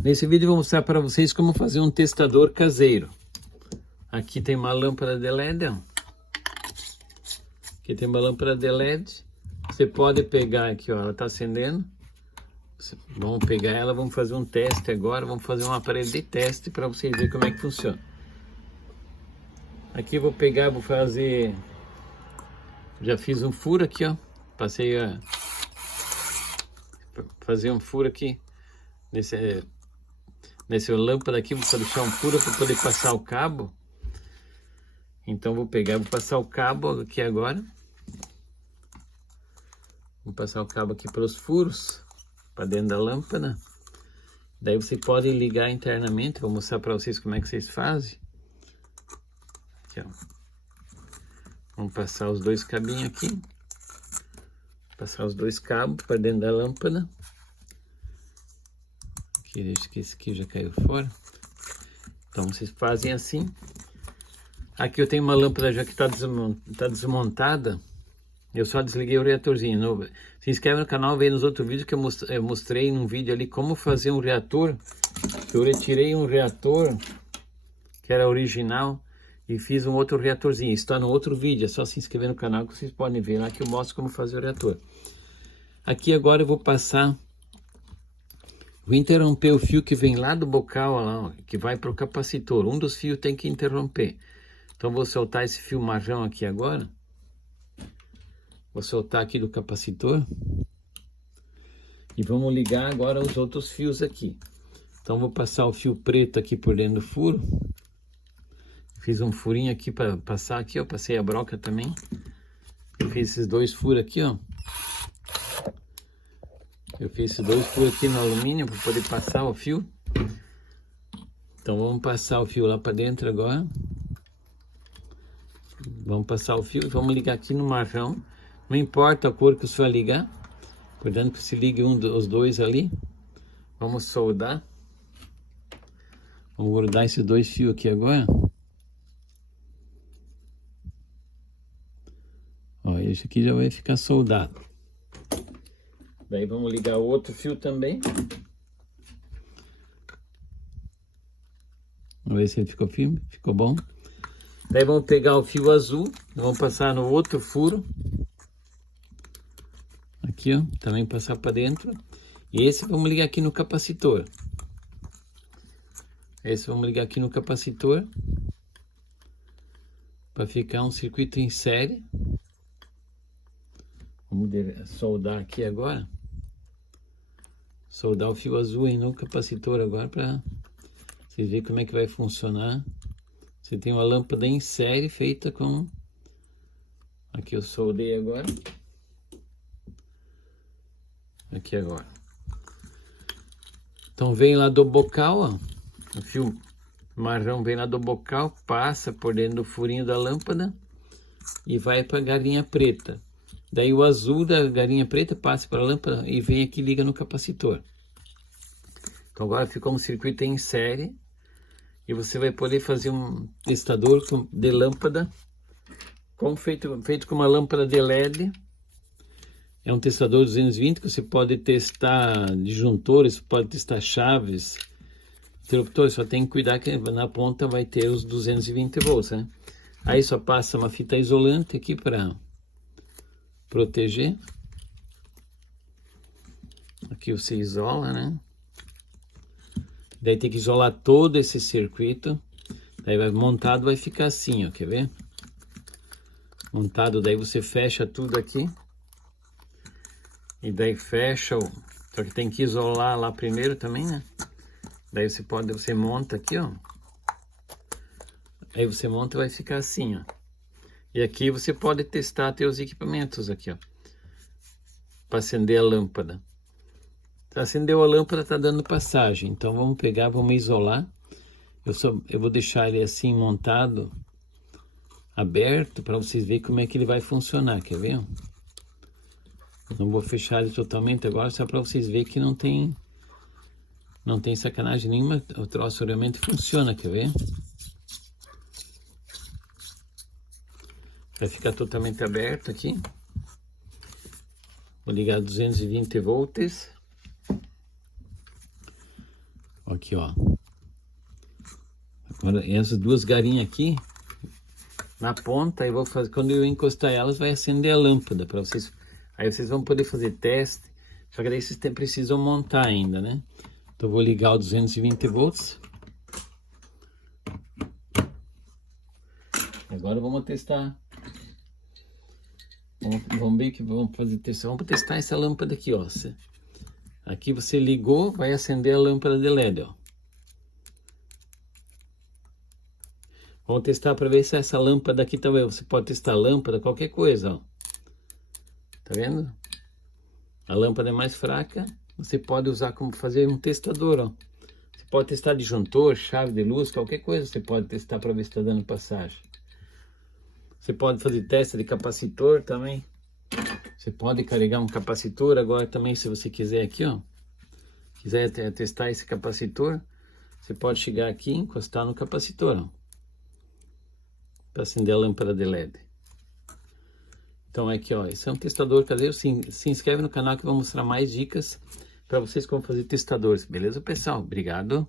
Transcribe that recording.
Nesse vídeo eu vou mostrar para vocês como fazer um testador caseiro. Aqui tem uma lâmpada de LED, ó. Aqui tem uma lâmpada de LED. Você pode pegar aqui, ó, ela está acendendo. Vamos pegar ela, vamos fazer um teste agora, vamos fazer um aparelho de teste para vocês verem como é que funciona. Aqui eu vou pegar, vou fazer... Já fiz um furo aqui, ó. Passei a fazer um furo aqui nesse lâmpada aqui, vou deixar um furo para poder passar o cabo. Então vou pegar, vou passar o cabo aqui agora. Vou passar o cabo aqui pelos furos para dentro da lâmpada. Daí você pode ligar internamente. Vou mostrar para vocês como é que vocês fazem. Aqui, ó. Vamos passar os dois cabinhos aqui. Passar os dois cabos para dentro da lâmpada. Aqui, deixa que esse aqui já caiu fora. Então vocês fazem assim. Aqui eu tenho uma lâmpada já que está desmontada. Eu só desliguei o reatorzinho. Se inscreve no canal, vê nos outros vídeos que eu mostrei num vídeo ali como fazer um reator. Eu retirei um reator que era original e fiz um outro reatorzinho. Está no outro vídeo, é só se inscrever no canal que vocês podem ver lá que eu mostro como fazer o reator. Aqui agora eu vou passar, vou interromper o fio que vem lá do bocal, lá, ó, que vai para o capacitor. Um dos fios tem que interromper. Então vou soltar esse fio marrom aqui agora. Vou soltar aqui do capacitor. E vamos ligar agora os outros fios aqui. Então vou passar o fio preto aqui por dentro do furo. Fiz um furinho aqui para passar aqui, ó. Passei a broca também. Eu fiz esses dois furos aqui, ó. Eu fiz esses dois furos aqui no alumínio para poder passar o fio. Então vamos passar o fio lá para dentro agora. Vamos passar o fio e vamos ligar aqui no marrom. Não importa a cor que você vai ligar. Cuidando que se ligue os dois ali. Vamos soldar. Vamos grudar esses dois fios aqui agora. Ó, esse aqui já vai ficar soldado. Daí vamos ligar o outro fio também. Vamos ver se ele ficou firme. Ficou bom. Daí vamos pegar o fio azul. Vamos passar no outro furo. Aqui, ó. Também passar para dentro. E esse vamos ligar aqui no capacitor. Esse vamos ligar aqui no capacitor. Para ficar um circuito em série. Vamos soldar aqui agora. Soldar o fio azul aí no capacitor agora para vocês verem como é que vai funcionar. Você tem uma lâmpada em série feita com... Aqui eu soldei agora. Aqui agora. Então vem lá do bocal, ó. O fio marrom vem lá do bocal, passa por dentro do furinho da lâmpada e vai para a galinha preta. Daí o azul da galinha preta passa para a lâmpada e vem aqui e liga no capacitor. Então agora ficou um circuito em série. E você vai poder fazer um testador de lâmpada. Feito com uma lâmpada de LED. É um testador 220 que você pode testar disjuntores, pode testar chaves. Interruptor, só tem que cuidar que na ponta vai ter os 220 volts, né? Aí só passa uma fita isolante aqui para proteger. Aqui você isola, né? Daí tem que isolar todo esse circuito. Daí montado vai ficar assim, ó, quer ver? Montado, daí você fecha tudo aqui. E daí fecha o... Só que tem que isolar lá primeiro também, né? Daí você monta aqui, ó. Aí você monta e vai ficar assim, ó. E aqui você pode testar até os equipamentos aqui, ó. Para acender a lâmpada. Acendeu a lâmpada, tá dando passagem. Então vamos pegar, vamos isolar. Eu vou deixar ele assim montado, aberto, para vocês verem como é que ele vai funcionar. Quer ver? Não vou fechar ele totalmente agora, só para vocês verem que não tem sacanagem nenhuma. O troço realmente funciona. Quer ver? Vai ficar totalmente aberto aqui. Vou ligar 220 volts. Aqui, ó. Agora, essas duas garinhas aqui, na ponta, eu vou fazer, quando eu encostar elas, vai acender a lâmpada para vocês. Aí vocês vão poder fazer teste. Só que daí vocês precisam montar ainda, né? Então eu vou ligar o 220 volts. Agora vamos testar. Vamos ver que vamos fazer testar. Vamos testar essa lâmpada aqui, ó. Aqui você ligou, vai acender a lâmpada de LED, ó. Vamos testar para ver se essa lâmpada aqui também. Você pode testar a lâmpada, qualquer coisa, ó. Tá vendo? A lâmpada é mais fraca. Você pode usar como fazer um testador, ó. Você pode testar disjuntor, chave de luz, qualquer coisa você pode testar para ver se está dando passagem. Você pode fazer teste de capacitor também. Você pode carregar um capacitor agora também, se você quiser aqui, ó. Quiser testar esse capacitor, você pode chegar aqui e encostar no capacitor, ó. Para acender a lâmpada de LED. Então aqui, ó, esse é um testador caseiro. Se inscreve no canal que eu vou mostrar mais dicas para vocês como fazer testadores. Beleza, pessoal? Obrigado.